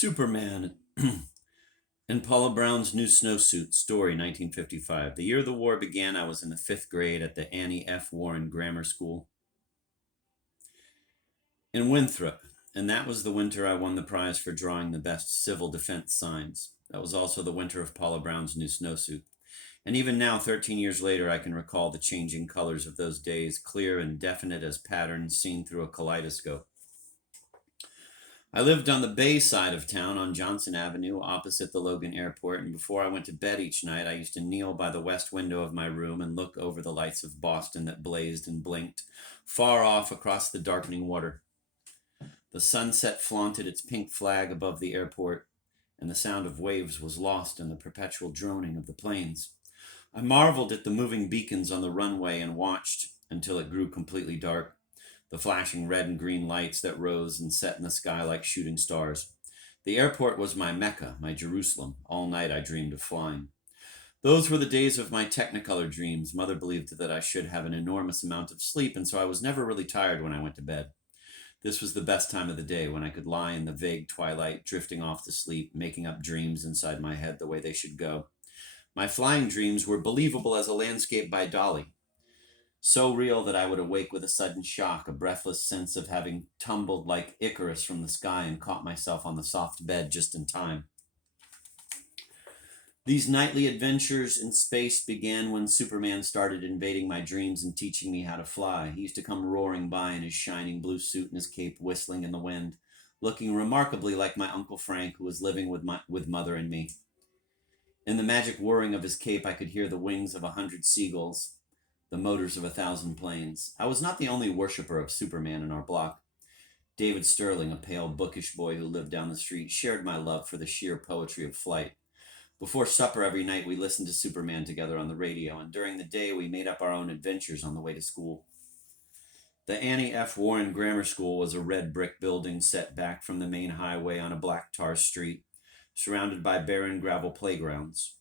Superman and Paula Brown's New Snowsuit, Story, 1955. The year the war began, I was in the fifth grade at the Annie F. Warren Grammar School in Winthrop, and that was the winter I won the prize for drawing the best civil defense signs. That was also the winter of Paula Brown's New Snowsuit. And even now, 13 years later, I can recall the changing colors of those days, clear and definite as patterns seen through a kaleidoscope. I lived on the bay side of town on Johnson Avenue, opposite the Logan Airport, and before I went to bed each night, I used to kneel by the west window of my room and look over the lights of Boston that blazed and blinked, far off across the darkening water. The sunset flaunted its pink flag above the airport, and the sound of waves was lost in the perpetual droning of the planes. I marveled at the moving beacons on the runway and watched until it grew completely dark, the flashing red and green lights that rose and set in the sky like shooting stars. The airport was my Mecca, my Jerusalem. All night I dreamed of flying. Those were the days of my Technicolor dreams. Mother believed that I should have an enormous amount of sleep, and so I was never really tired when I went to bed. This was the best time of the day, when I could lie in the vague twilight, drifting off to sleep, making up dreams inside my head the way they should go. My flying dreams were believable as a landscape by Dolly, so real that I would awake with a sudden shock, a breathless sense of having tumbled like Icarus from the sky and caught myself on the soft bed just in time. These nightly adventures in space began when Superman started invading my dreams and teaching me how to fly. He used to come roaring by in his shining blue suit and his cape whistling in the wind, looking remarkably like my Uncle Frank, who was living with Mother and me. In the magic whirring of his cape, I could hear the wings of 100 seagulls, the motors of 1,000 planes. I was not the only worshiper of Superman in our block. David Sterling, a pale, bookish boy who lived down the street, shared my love for the sheer poetry of flight. Before supper every night, we listened to Superman together on the radio, and during the day, we made up our own adventures on the way to school. The Annie F. Warren Grammar School was a red brick building set back from the main highway on a black tar street, surrounded by barren gravel playgrounds.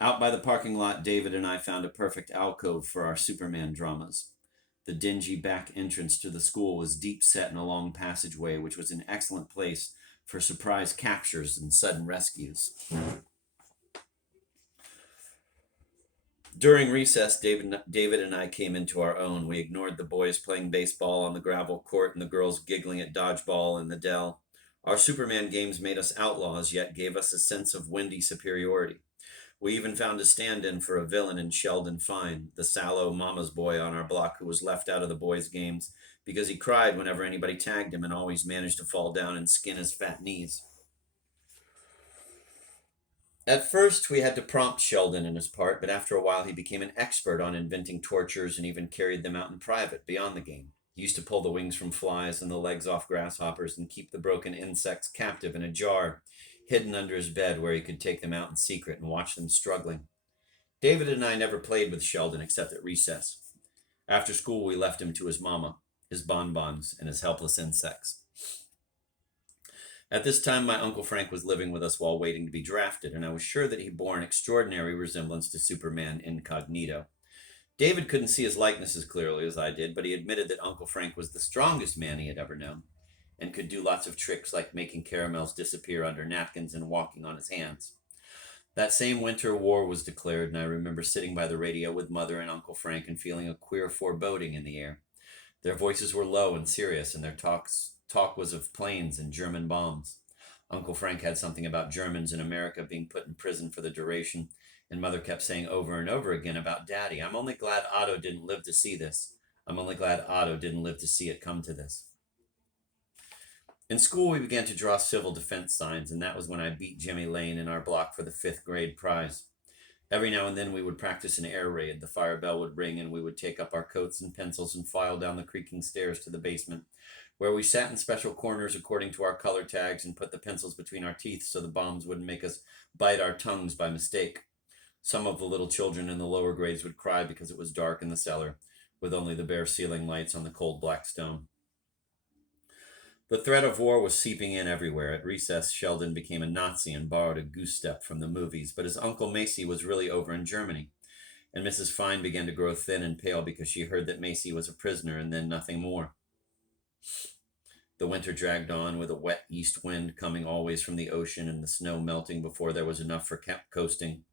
Out by the parking lot, David and I found a perfect alcove for our Superman dramas. The dingy back entrance to the school was deep set in a long passageway, which was an excellent place for surprise captures and sudden rescues. During recess, David and I came into our own. We ignored the boys playing baseball on the gravel court and the girls giggling at dodgeball in the dell. Our Superman games made us outlaws, yet gave us a sense of windy superiority. We even found a stand-in for a villain in Sheldon Fine, the sallow mama's boy on our block who was left out of the boys' games because he cried whenever anybody tagged him and always managed to fall down and skin his fat knees. At first, we had to prompt Sheldon in his part, but after a while he became an expert on inventing tortures and even carried them out in private, beyond the game. He used to pull the wings from flies and the legs off grasshoppers and keep the broken insects captive in a jar, hidden under his bed where he could take them out in secret and watch them struggling. David and I never played with Sheldon except at recess. After school, we left him to his mama, his bonbons, and his helpless insects. At this time, my Uncle Frank was living with us while waiting to be drafted, and I was sure that he bore an extraordinary resemblance to Superman incognito. David couldn't see his likeness as clearly as I did, but he admitted that Uncle Frank was the strongest man he had ever known, and could do lots of tricks like making caramels disappear under napkins and walking on his hands. That same winter, war was declared, and I remember sitting by the radio with Mother and Uncle Frank and feeling a queer foreboding in the air. Their voices were low and serious, and their talk was of planes and German bombs. Uncle Frank had something about Germans in America being put in prison for the duration, and Mother kept saying over and over again about Daddy, "I'm only glad Otto didn't live to see this. I'm only glad Otto didn't live to see it come to this." In school, we began to draw civil defense signs, and that was when I beat Jimmy Lane in our block for the fifth grade prize. Every now and then we would practice an air raid. The fire bell would ring, and we would take up our coats and pencils and file down the creaking stairs to the basement, where we sat in special corners according to our color tags and put the pencils between our teeth so the bombs wouldn't make us bite our tongues by mistake. Some of the little children in the lower grades would cry because it was dark in the cellar, with only the bare ceiling lights on the cold black stone. The threat of war was seeping in everywhere. At recess, Sheldon became a Nazi and borrowed a goose step from the movies, but his Uncle Macy was really over in Germany, and Mrs. Fine began to grow thin and pale because she heard that Macy was a prisoner and then nothing more. The winter dragged on with a wet east wind coming always from the ocean and the snow melting before there was enough for coasting.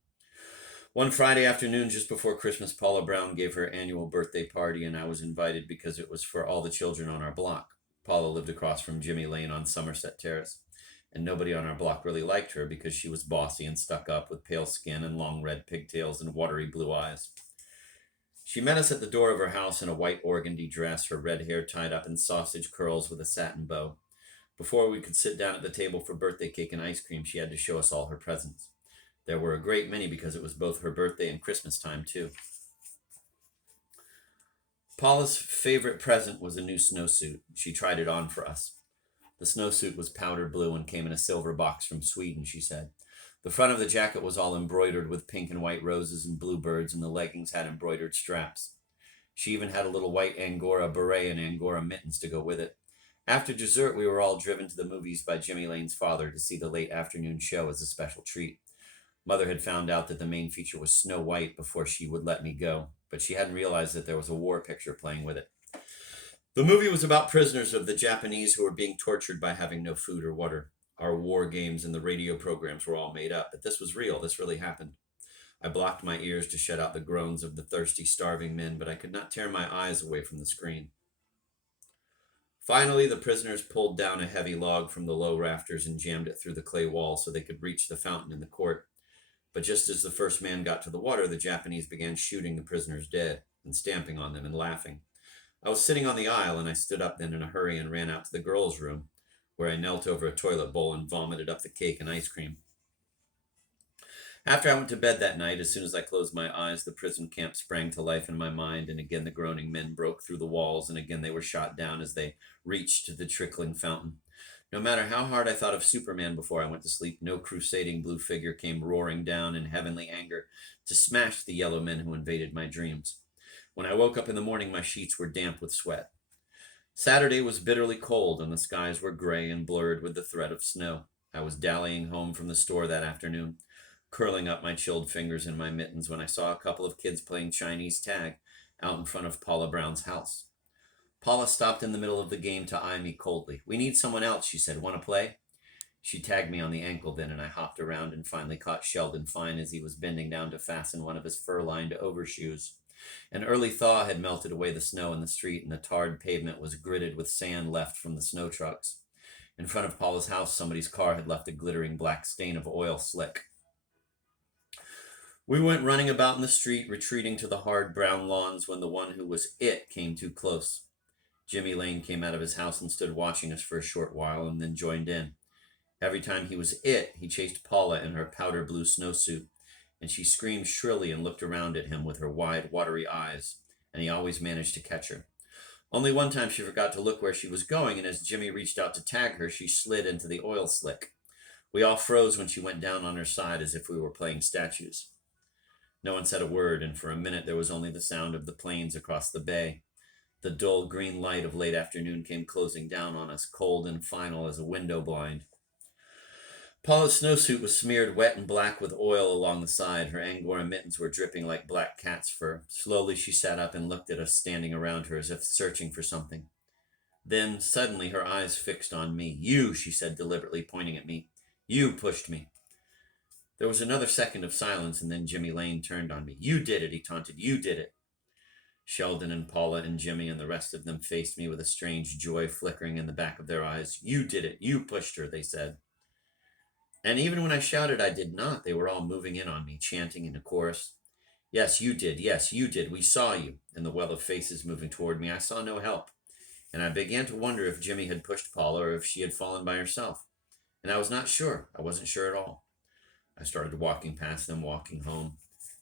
One Friday afternoon, just before Christmas, Paula Brown gave her annual birthday party, and I was invited because it was for all the children on our block. Paula lived across from Jimmy Lane on Somerset Terrace, and nobody on our block really liked her because she was bossy and stuck up with pale skin and long red pigtails and watery blue eyes. She met us at the door of her house in a white organdy dress, her red hair tied up in sausage curls with a satin bow. Before we could sit down at the table for birthday cake and ice cream, she had to show us all her presents. There were a great many because it was both her birthday and Christmas time, too. Paula's favorite present was a new snowsuit. She tried it on for us. The snowsuit was powder blue and came in a silver box from Sweden, she said. The front of the jacket was all embroidered with pink and white roses and bluebirds, and the leggings had embroidered straps. She even had a little white Angora beret and Angora mittens to go with it. After dessert, we were all driven to the movies by Jimmy Lane's father to see the late afternoon show as a special treat. Mother had found out that the main feature was Snow White before she would let me go, but she hadn't realized that there was a war picture playing with it. The movie was about prisoners of the Japanese who were being tortured by having no food or water. Our war games and the radio programs were all made up, but this was real. This really happened. I blocked my ears to shut out the groans of the thirsty, starving men, but I could not tear my eyes away from the screen. Finally, the prisoners pulled down a heavy log from the low rafters and jammed it through the clay wall so they could reach the fountain in the court. But just as the first man got to the water, the Japanese began shooting the prisoners dead and stamping on them and laughing. I was sitting on the aisle, and I stood up then in a hurry and ran out to the girls' room, where I knelt over a toilet bowl and vomited up the cake and ice cream. After I went to bed that night, as soon as I closed my eyes, the prison camp sprang to life in my mind, and again the groaning men broke through the walls, and again they were shot down as they reached the trickling fountain. No matter how hard I thought of Superman before I went to sleep, no crusading blue figure came roaring down in heavenly anger to smash the yellow men who invaded my dreams. When I woke up in the morning, my sheets were damp with sweat. Saturday was bitterly cold, and the skies were gray and blurred with the threat of snow. I was dallying home from the store that afternoon, curling up my chilled fingers in my mittens when I saw a couple of kids playing Chinese tag out in front of Paula Brown's house. Paula stopped in the middle of the game to eye me coldly. "We need someone else," she said. "Want to play?" She tagged me on the ankle then, and I hopped around and finally caught Sheldon Fine as he was bending down to fasten one of his fur-lined overshoes. An early thaw had melted away the snow in the street, and the tarred pavement was gritted with sand left from the snow trucks. In front of Paula's house, somebody's car had left a glittering black stain of oil slick. We went running about in the street, retreating to the hard brown lawns when the one who was it came too close. Jimmy Lane came out of his house and stood watching us for a short while and then joined in. Every time he was it, he chased Paula in her powder blue snowsuit, and she screamed shrilly and looked around at him with her wide, watery eyes, and he always managed to catch her. Only one time she forgot to look where she was going, and as Jimmy reached out to tag her, she slid into the oil slick. We all froze when she went down on her side as if we were playing statues. No one said a word, and for a minute there was only the sound of the planes across the bay. The dull green light of late afternoon came closing down on us, cold and final as a window blind. Paula's snowsuit was smeared wet and black with oil along the side. Her Angora mittens were dripping like black cat's fur. Slowly she sat up and looked at us standing around her as if searching for something. Then, suddenly, her eyes fixed on me. "You," she said deliberately, pointing at me. "You pushed me." There was another second of silence, and then Jimmy Lane turned on me. "You did it," he taunted. "You did it." Sheldon and Paula and Jimmy and the rest of them faced me with a strange joy flickering in the back of their eyes. "You did it. You pushed her," they said. And even when I shouted I did not, they were all moving in on me, chanting in a chorus. "Yes, you did. Yes, you did. We saw you." In the well of faces moving toward me, I saw no help. And I began to wonder if Jimmy had pushed Paula or if she had fallen by herself. And I was not sure. I wasn't sure at all. I started walking past them, walking home,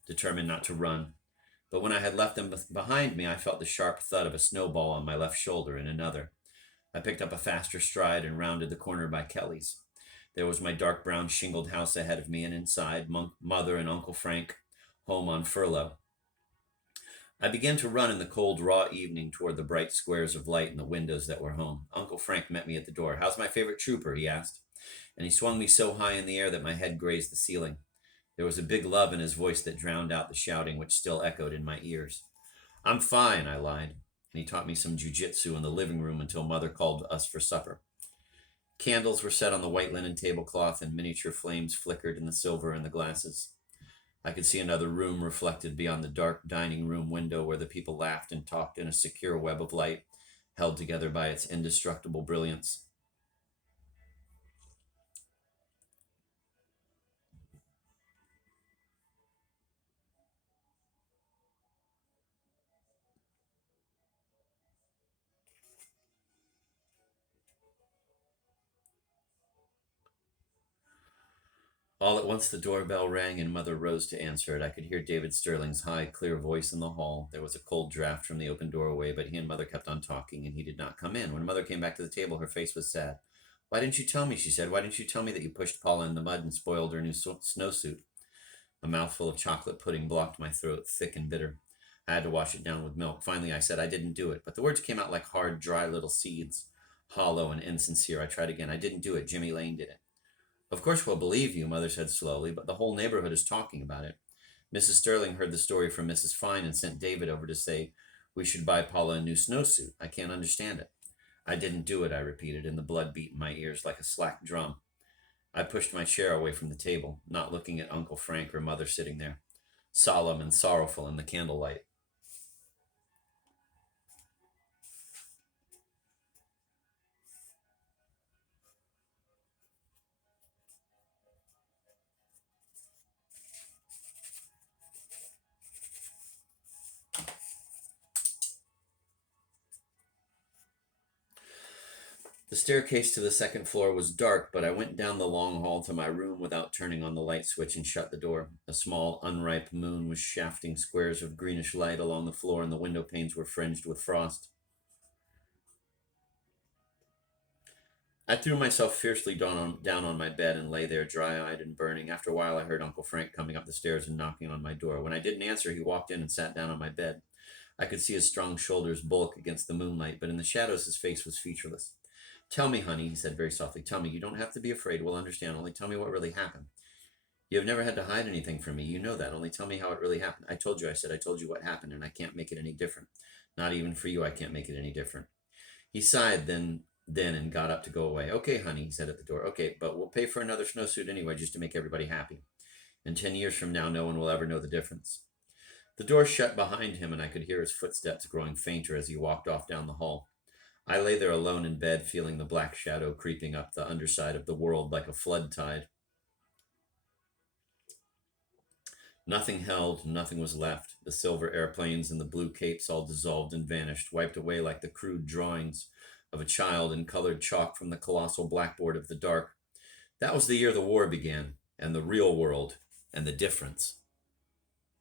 determined not to run. But when I had left them behind me, I felt the sharp thud of a snowball on my left shoulder and another. I picked up a faster stride and rounded the corner by Kelly's. There was my dark brown shingled house ahead of me, and inside, Mother and Uncle Frank, home on furlough. I began to run in the cold, raw evening toward the bright squares of light in the windows that were home. Uncle Frank met me at the door. "How's my favorite trooper?" he asked. And he swung me so high in the air that my head grazed the ceiling. There was a big love in his voice that drowned out the shouting which still echoed in my ears. "I'm fine," I lied. and he taught me some jujitsu in the living room until Mother called us for supper. Candles were set on the white linen tablecloth, and miniature flames flickered in the silver in the glasses. I could see another room reflected beyond the dark dining room window where the people laughed and talked in a secure web of light, held together by its indestructible brilliance. All at once the doorbell rang and Mother rose to answer it. I could hear David Sterling's high, clear voice in the hall. There was a cold draft from the open doorway, but he and Mother kept on talking, and he did not come in. When Mother came back to the table, her face was sad. "Why didn't you tell me?" she said. "Why didn't you tell me that you pushed Paula in the mud and spoiled her new snowsuit?" A mouthful of chocolate pudding blocked my throat, thick and bitter. I had to wash it down with milk. Finally, I said, "I didn't do it." But the words came out like hard, dry little seeds, hollow and insincere. I tried again. "I didn't do it. Jimmy Lane did it." "Of course we'll believe you," Mother said slowly, "but the whole neighborhood is talking about it. Mrs. Sterling heard the story from Mrs. Fine and sent David over to say we should buy Paula a new snowsuit. I can't understand it." "I didn't do it," I repeated, and the blood beat in my ears like a slack drum. I pushed my chair away from the table, not looking at Uncle Frank or Mother sitting there, solemn and sorrowful in the candlelight. The staircase to the second floor was dark, but I went down the long hall to my room without turning on the light switch and shut the door. A small, unripe moon was shafting squares of greenish light along the floor, and the window panes were fringed with frost. I threw myself fiercely down on my bed and lay there dry-eyed and burning. After a while, I heard Uncle Frank coming up the stairs and knocking on my door. When I didn't answer, he walked in and sat down on my bed. I could see his strong shoulders bulk against the moonlight, but in the shadows his face was featureless. "Tell me, honey," he said very softly. "Tell me. You don't have to be afraid. We'll understand. Only tell me what really happened. You have never had to hide anything from me. You know that. Only tell me how it really happened." "I told you," I said. "I told you what happened, and I can't make it any different. Not even for you, I can't make it any different." He sighed then and got up to go away. "Okay, honey," he said at the door. "Okay, but we'll pay for another snowsuit anyway, just to make everybody happy. And 10 years from now, no one will ever know the difference." The door shut behind him, and I could hear his footsteps growing fainter as he walked off down the hall. I lay there alone in bed, feeling the black shadow creeping up the underside of the world like a flood tide. Nothing held, nothing was left. The silver airplanes and the blue capes all dissolved and vanished, wiped away like the crude drawings of a child in colored chalk from the colossal blackboard of the dark. That was the year the war began, and the real world, and the difference.